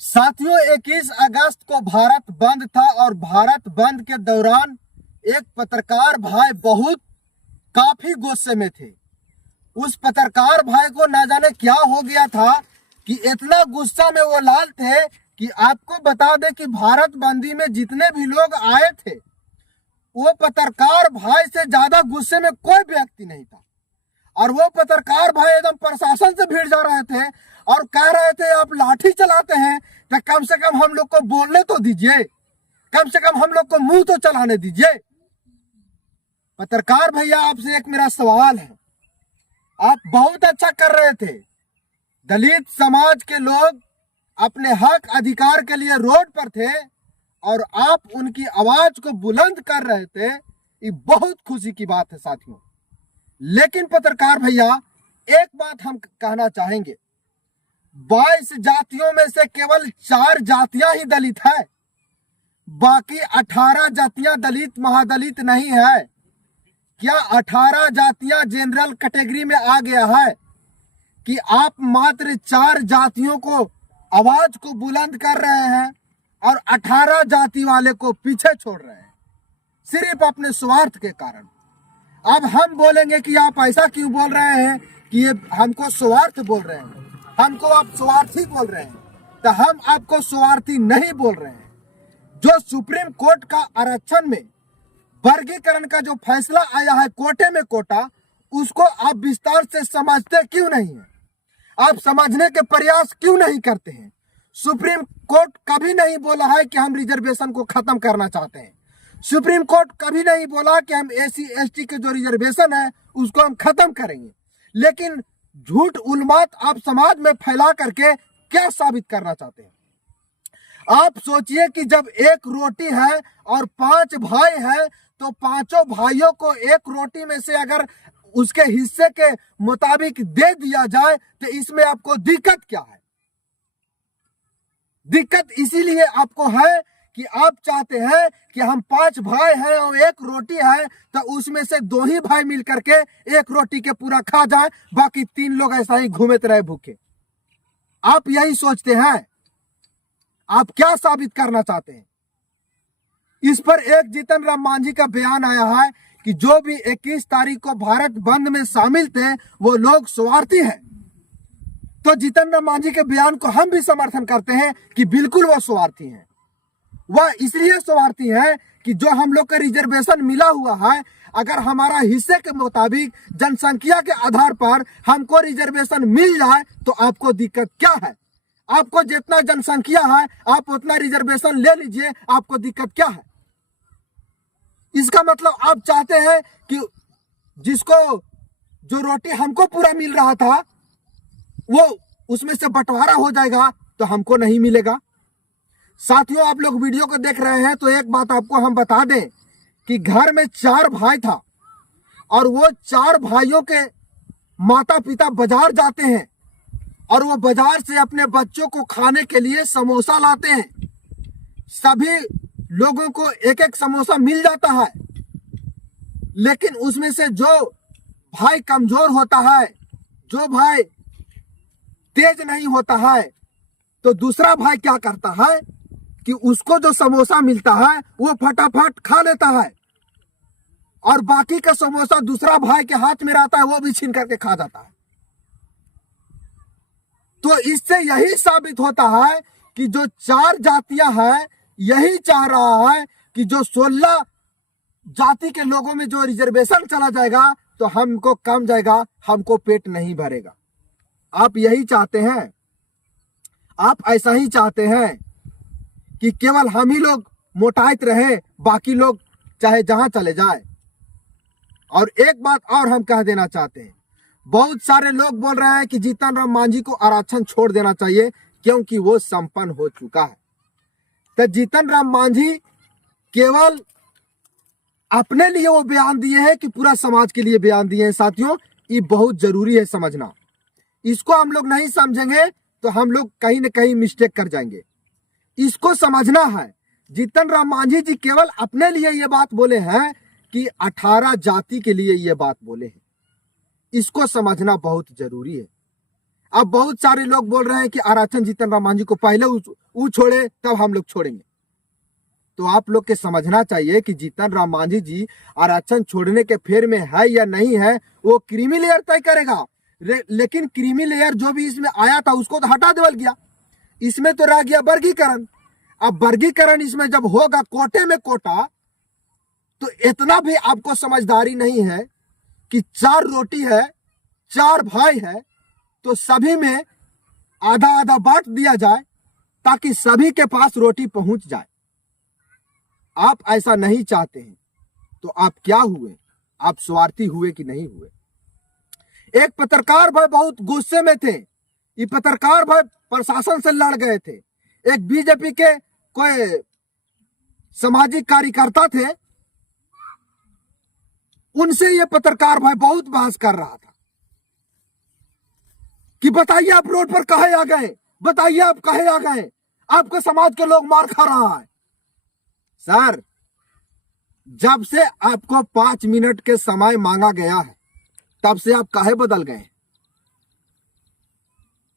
साथियों, 21 अगस्त को भारत बंद था और भारत बंद के दौरान एक पत्रकार भाई काफी गुस्से में थे। उस पत्रकार भाई को न जाने क्या हो गया था कि इतना गुस्सा में वो लाल थे कि आपको बता दें कि भारत बंदी में जितने भी लोग आए थे, वो पत्रकार भाई से ज्यादा गुस्से में कोई व्यक्ति नहीं था। और वो पत्रकार भाई एकदम प्रशासन से भिड़ जा रहे थे और कह रहे थे, आप लाठी चलाते हैं तो कम से कम हम लोग को बोलने तो दीजिए, कम से कम हम लोग को मुंह तो चलाने दीजिए। पत्रकार भैया, आपसे एक मेरा सवाल है। आप बहुत अच्छा कर रहे थे, दलित समाज के लोग अपने हक अधिकार के लिए रोड पर थे और आप उनकी आवाज को बुलंद कर रहे थे। ये बहुत खुशी की बात है साथियों। लेकिन पत्रकार भैया, एक बात हम कहना चाहेंगे, 22 जातियों में से केवल 4 जातियां ही दलित है, बाकी 18 जातियां दलित महादलित नहीं है। क्या 18 जातियां जनरल कैटेगरी में आ गया है कि आप मात्र 4 जातियों को आवाज को बुलंद कर रहे हैं और 18 जाति वाले को पीछे छोड़ रहे हैं सिर्फ अपने स्वार्थ के कारण? अब हम बोलेंगे कि आप ऐसा क्यों बोल रहे हैं कि ये हमको स्वार्थ बोल रहे हैं, हमको आप स्वार्थी बोल रहे हैं, तो हम आपको स्वार्थी नहीं बोल रहे हैं। जो सुप्रीम कोर्ट का आरक्षण में वर्गीकरण का जो फैसला आया है, कोटे में कोटा, उसको आप विस्तार से समझते क्यों नहीं है? आप समझने के प्रयास क्यों नहीं करते हैं? सुप्रीम कोर्ट कभी नहीं बोला है कि हम रिजर्वेशन को खत्म करना चाहते हैं। सुप्रीम कोर्ट कभी नहीं बोला कि हम एसी एसटी के जो रिजर्वेशन है उसको हम खत्म करेंगे। लेकिन झूठ उन्माद आप समाज में फैला करके क्या साबित करना चाहते हैं? आप सोचिए कि जब एक रोटी है और 5 भाई हैं, तो पांचों भाइयों को एक रोटी में से अगर उसके हिस्से के मुताबिक दे दिया जाए तो इसमें आपको दिक्कत क्या है? दिक्कत इसीलिए आपको है कि आप चाहते हैं कि हम 5 भाई हैं और एक रोटी है, तो उसमें से 2 ही भाई मिल करके एक रोटी के पूरा खा जाए, बाकी 3 लोग ऐसा ही घूमते रहे भूखे। आप यही सोचते हैं? आप क्या साबित करना चाहते हैं? इस पर एक जीतन राम मांझी का बयान आया है कि जो भी 21 तारीख को भारत बंद में शामिल थे वो लोग स्वार्थी हैं। तो जीतन राम मांझी के बयान को हम भी समर्थन करते हैं कि बिल्कुल वो स्वार्थी हैं। वह इसलिए स्वार्थी है कि जो हम लोग का रिजर्वेशन मिला हुआ है, अगर हमारा हिस्से के मुताबिक जनसंख्या के आधार पर हमको रिजर्वेशन मिल जाए तो आपको दिक्कत क्या है? आपको जितना जनसंख्या है आप उतना रिजर्वेशन ले लीजिए, आपको दिक्कत क्या है? इसका मतलब आप चाहते हैं कि जिसको जो रोटी हमको पूरा मिल रहा था वो उसमें से बंटवारा हो जाएगा तो हमको नहीं मिलेगा। साथियों, आप लोग वीडियो को देख रहे हैं तो एक बात आपको हम बता दें कि घर में 4 भाई था और वो 4 भाइयों के माता पिता बाजार जाते हैं और वो बाजार से अपने बच्चों को खाने के लिए समोसा लाते हैं। सभी लोगों को एक एक समोसा मिल जाता है, लेकिन उसमें से जो भाई कमजोर होता है, जो भाई तेज नहीं होता है, तो दूसरा भाई क्या करता है कि उसको जो समोसा मिलता है वो फटाफट खा लेता है और बाकी का समोसा दूसरा भाई के हाथ में रहता है, वो भी छीन करके खा जाता है। तो इससे यही साबित होता है कि जो 4 जातियां हैं यही चाह रहा है कि जो 16 जाति के लोगों में जो रिजर्वेशन चला जाएगा तो हमको कम जाएगा, हमको पेट नहीं भरेगा। आप यही चाहते हैं? आप ऐसा ही चाहते हैं कि केवल हम ही लोग मोटाइत रहे, बाकी लोग चाहे जहां चले जाए? और एक बात और हम कह देना चाहते हैं, बहुत सारे लोग बोल रहे हैं कि जीतन राम मांझी को आरक्षण छोड़ देना चाहिए क्योंकि वो संपन्न हो चुका है। तो जीतन राम मांझी केवल अपने लिए वो बयान दिए हैं कि पूरा समाज के लिए बयान दिए हैं? साथियों, ये बहुत जरूरी है समझना। इसको हम लोग नहीं समझेंगे तो हम लोग कहीं ना कहीं मिस्टेक कर जाएंगे। इसको समझना है। जीतन राम मांझी जी केवल अपने लिए ये बात बोले हैं कि 18 जाति के लिए ये बात बोले हैं। इसको समझना बहुत जरूरी है। अब बहुत सारे लोग बोल रहे हैं कि आरक्षण जीतन राम मांझी को पहले वो छोड़े तब हम लोग छोड़ेंगे। तो आप लोग के समझना चाहिए कि जीतन राम मांझी जी आरक्षण छोड़ने के फेर में है या नहीं है, वो क्रीमी लेयर तय करेगा। लेकिन क्रीमी लेयर जो भी इसमें आया था उसको तो हटा देवल गया, इसमें तो रह गया वर्गीकरण। अब वर्गीकरण इसमें जब होगा कोटे में कोटा, तो इतना भी आपको समझदारी नहीं है कि 4 रोटी है, 4 भाई है, तो सभी में आधा आधा बांट दिया जाए ताकि सभी के पास रोटी पहुंच जाए। आप ऐसा नहीं चाहते हैं तो आप क्या हुए? आप स्वार्थी हुए कि नहीं हुए? एक पत्रकार भाई बहुत गुस्से में थे, ये पत्रकार भाई प्रशासन से लड़ गए थे। एक बीजेपी के कोई सामाजिक कार्यकर्ता थे, उनसे ये पत्रकार भाई बहुत बहस कर रहा था कि बताइए आप रोड पर काहे आ गए, बताइए आप काहे आ गए, आपके समाज के लोग मार खा रहा है। सर, जब से आपको 5 मिनट के समय मांगा गया है तब से आप काहे बदल गए?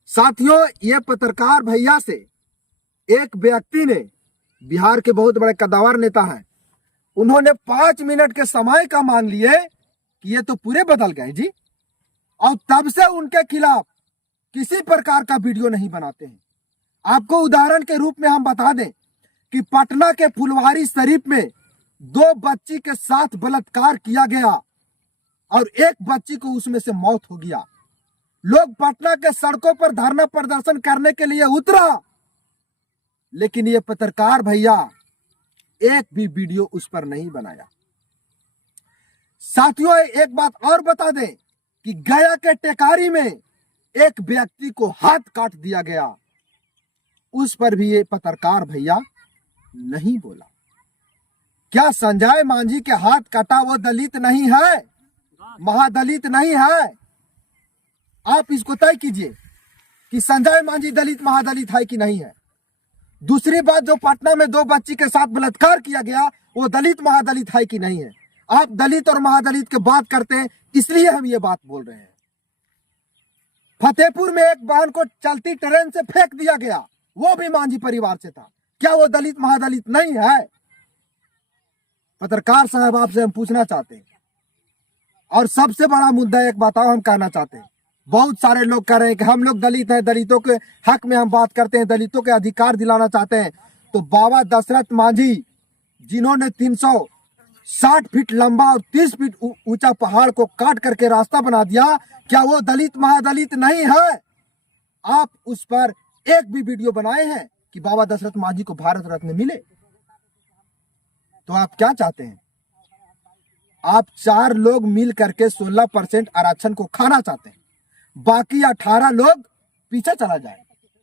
साथियों, ये पत्रकार भैया से एक व्यक्ति ने, बिहार के बहुत बड़े कद्दावर नेता हैं, उन्होंने 5 मिनट के समय का मान लिए कि ये तो पूरे बदल गए जी, और तब से उनके खिलाफ किसी प्रकार का वीडियो नहीं बनाते हैं। आपको उदाहरण के रूप में हम बता दें कि पटना के फुलवारी शरीफ में 2 बच्ची के साथ बलात्कार किया गया और एक बच्ची को उसमें से मौत हो गया। लोग पटना के सड़कों पर धरना प्रदर्शन करने के लिए उतरा, लेकिन ये पत्रकार भैया एक भी वीडियो उस पर नहीं बनाया। साथियों, एक बात और बता दें कि गया के टेकारी में एक व्यक्ति को हाथ काट दिया गया, उस पर भी ये पत्रकार भैया नहीं बोला। क्या संजय मांझी के हाथ काटा वो दलित नहीं है, महादलित नहीं है? आप इसको तय कीजिए कि संजय मांझी दलित महादलित है कि नहीं है। दूसरी बात, जो पटना में 2 बच्ची के साथ बलात्कार किया गया वो दलित महादलित है कि नहीं है? आप दलित और महादलित की बात करते हैं, इसलिए हम ये बात बोल रहे हैं। फतेहपुर में एक बहन को चलती ट्रेन से फेंक दिया गया, वो भी मांझी परिवार से था, क्या वो दलित महादलित नहीं है? पत्रकार साहब, आपसे हम पूछना चाहते हैं। और सबसे बड़ा मुद्दा एक बात हम कहना चाहते हैं, बहुत सारे लोग कह रहे हैं कि हम लोग दलित हैं, दलितों के हक में हम बात करते हैं, दलितों के अधिकार दिलाना चाहते हैं। तो बाबा दशरथ मांझी, जिन्होंने 360 फीट लंबा और 30 फीट ऊंचा पहाड़ को काट करके रास्ता बना दिया, क्या वो दलित महादलित नहीं है? आप उस पर एक भी वीडियो बनाए हैं कि बाबा दशरथ मांझी को भारत रत्न मिले? तो आप क्या चाहते हैं? आप 4 लोग मिल करके 16% आरक्षण को खाना चाहते हैं, बाकी 18 लोग पीछे चला जाए,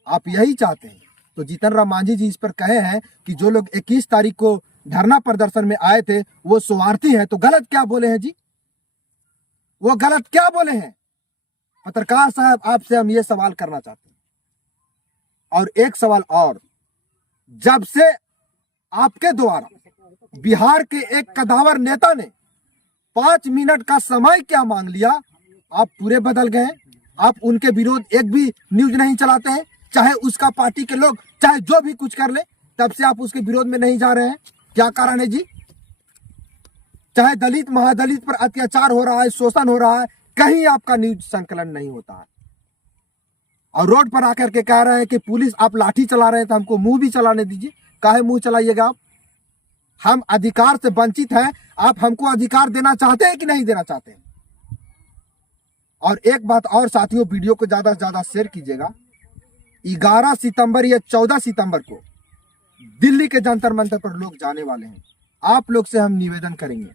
आप यही चाहते हैं। तो जीतन राम मांझी जी इस पर कहे हैं कि जो लोग 21 तारीख को धरना प्रदर्शन में आए थे वो स्वार्थी हैं। तो गलत क्या बोले हैं जी? वो गलत क्या बोले हैं? पत्रकार साहब, आपसे हम ये सवाल करना चाहते हैं। और एक सवाल और, जब से आपके द्वारा बिहार के एक कद्दावर नेता ने 5 मिनट का समय क्या मांग लिया, आप पूरे बदल गए। आप उनके विरोध एक भी न्यूज नहीं चलाते हैं, चाहे उसका पार्टी के लोग चाहे जो भी कुछ कर ले, तब से आप उसके विरोध में नहीं जा रहे हैं। क्या कारण है जी? चाहे दलित महादलित पर अत्याचार हो रहा है, शोषण हो रहा है, कहीं आपका न्यूज संकलन नहीं होता है। और रोड पर आकर के कह रहे हैं कि पुलिस, आप लाठी चला रहे हैं तो हमको मुंह भी चलाने दीजिए। काहे मुंह चलाइएगा आप? हम अधिकार से वंचित हैं, आप हमको अधिकार देना चाहते हैं कि नहीं देना चाहते हैं? और एक बात और साथियों, वीडियो को ज्यादा से ज्यादा शेयर कीजिएगा। 11 सितंबर या 14 सितंबर को दिल्ली के जंतर मंतर पर लोग जाने वाले हैं। आप लोग से हम निवेदन करेंगे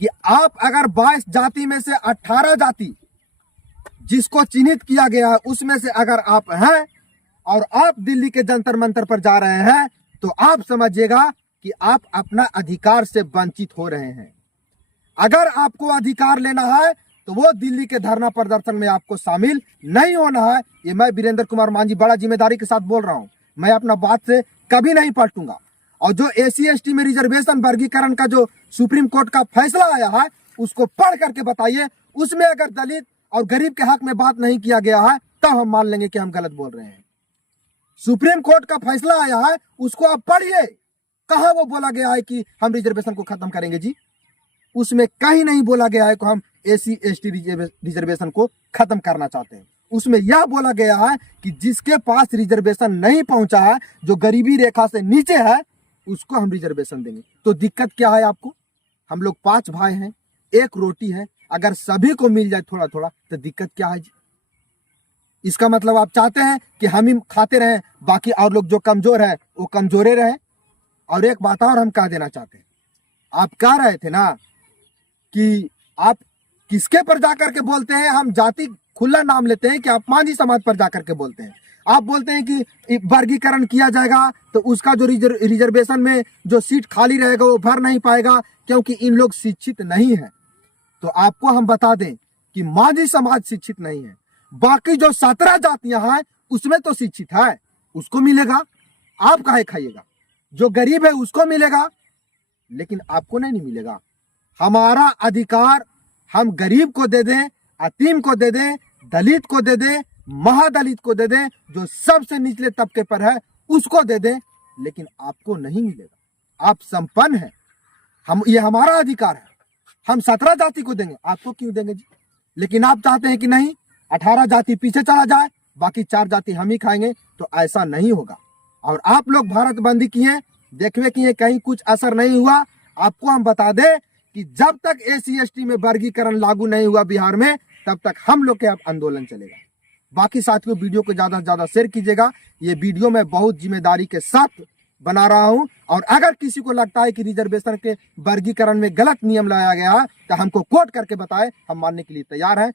कि आप अगर 22 जाति में से 18 जाति जिसको चिन्हित किया गया है उसमें से अगर आप हैं और आप दिल्ली के जंतर मंतर पर जा रहे हैं, तो आप समझिएगा कि आप अपना अधिकार से वंचित हो रहे हैं। अगर आपको अधिकार लेना है तो वो दिल्ली के धरना प्रदर्शन में आपको शामिल नहीं होना है। ये मैं वीरेंद्र कुमार मांझी बड़ा जिम्मेदारी के साथ बोल रहा हूं। मैं अपना बात से कभी नहीं पलटूंगा। और जो SC/ST में रिजर्वेशन वर्गीकरण का जो सुप्रीम कोर्ट का फैसला आया है उसको पढ़ करके बताइए। उसमें अगर दलित और गरीब के हक में बात नहीं किया गया है तब हम मान लेंगे कि हम गलत बोल रहे हैं। सुप्रीम कोर्ट का फैसला आया है, उसको आप पढ़िए। कहां वो बोला गया है कि हम रिजर्वेशन को खत्म करेंगे जी? उसमें कहीं नहीं बोला गया है कि हम SC/ST रिजर्वेशन को खत्म करना चाहते हैं। उसमें यह बोला गया है कि जिसके पास रिजर्वेशन नहीं पहुंचा है, जो गरीबी रेखा से नीचे है, उसको हम रिजर्वेशन देंगे। तो दिक्कत क्या है आपको? हम लोग 5 भाई हैं, 1 रोटी है, अगर सभी को मिल जाए थोड़ा थोड़ा तो दिक्कत क्या है जी? इसका मतलब आप चाहते हैं कि हम ही खाते रहें, बाकी और लोग जो कमजोर है वो कमजोरे रहे। और एक बात और हम कह देना चाहते हैं, आप कह रहे थे ना कि आप किसके पर जाकर के बोलते हैं, हम जाति खुला नाम लेते हैं कि आप मांझी समाज पर जाकर के बोलते हैं। आप बोलते हैं कि वर्गीकरण किया जाएगा तो उसका जो रिजर्वेशन में जो सीट खाली रहेगा वो भर नहीं पाएगा, क्योंकि इन लोग शिक्षित नहीं है। तो आपको हम बता दें कि मांझी समाज शिक्षित नहीं है, बाकी जो 17 जातियां हैं उसमें तो शिक्षित है, उसको मिलेगा। आप काहे खाइएगा? जो गरीब है उसको मिलेगा, लेकिन आपको नहीं मिलेगा। हमारा अधिकार हम गरीब को दे दें, यतीम को दे दें, दलित को दे दें, महादलित को दे दें, जो सबसे निचले तबके पर है उसको दे दें, लेकिन आपको नहीं मिलेगा। आप संपन्न हैं, ये हमारा अधिकार है, हम 17 जाति को देंगे, आपको क्यों देंगे जी? लेकिन आप चाहते हैं कि नहीं, 18 जाति पीछे चला जाए, बाकी 4 जाति हम ही खाएंगे। तो ऐसा नहीं होगा। और आप लोग भारत बंदी किए, देखवे किए, कहीं कुछ असर नहीं हुआ। आपको हम बता दें कि जब तक SC/ST में वर्गीकरण लागू नहीं हुआ बिहार में, तब तक हम लोग के अब आंदोलन चलेगा। बाकी साथियों, वीडियो को ज्यादा से ज्यादा शेयर कीजिएगा। ये वीडियो मैं बहुत जिम्मेदारी के साथ बना रहा हूं, और अगर किसी को लगता है कि रिजर्वेशन के वर्गीकरण में गलत नियम लाया गया है तो हमको कोट करके बताए, हम मानने के लिए तैयार हैं।